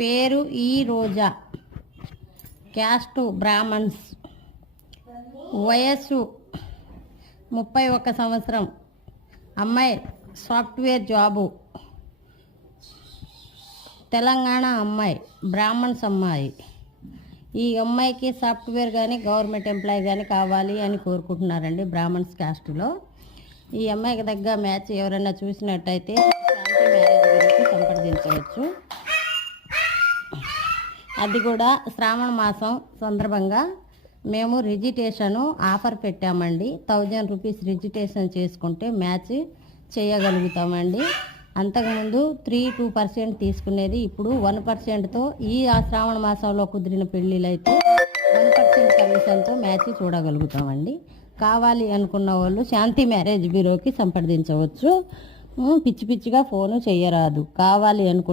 పేరు ఈ రోజా, క్యాస్ట్ బ్రాహ్మణ్స్, వయస్సు 31 సంవత్సరం, అమ్మాయి సాఫ్ట్వేర్ జాబు, తెలంగాణ అమ్మాయి, బ్రాహ్మణ్స్ అమ్మాయి. ఈ అమ్మాయికి సాఫ్ట్వేర్ కానీ గవర్నమెంట్ ఎంప్లాయీ కానీ కావాలి అని కోరుకుంటున్నారండి బ్రాహ్మణ్స్ క్యాస్ట్లో. ఈ అమ్మాయికి దగ్గర మ్యాచ్ ఎవరైనా చూసినట్టయితే శాంతి మ్యారేజ్ గురించి సంప్రదించవచ్చు. అది కూడా శ్రావణ మాసం సందర్భంగా మేము రిజిస్ట్రేషను ఆఫర్ పెట్టామండి. 1000 రూపీస్ రిజిస్ట్రేషన్ చేసుకుంటే మ్యాచ్ చేయగలుగుతామండి. అంతకుముందు 3-2% తీసుకునేది, ఇప్పుడు 1%తో ఈ శ్రావణ మాసంలో కుదిరిన పెళ్ళిళ్ళు అయితే 1% కమిషన్తో మ్యాచ్ చూడగలుగుతామండి. కావాలి అనుకున్న వాళ్ళు శాంతి మ్యారేజ్ బ్యూరోకి సంప్రదించవచ్చు. పిచ్చి పిచ్చిగా ఫోను చేయరాదు. కావాలి అనుకున్న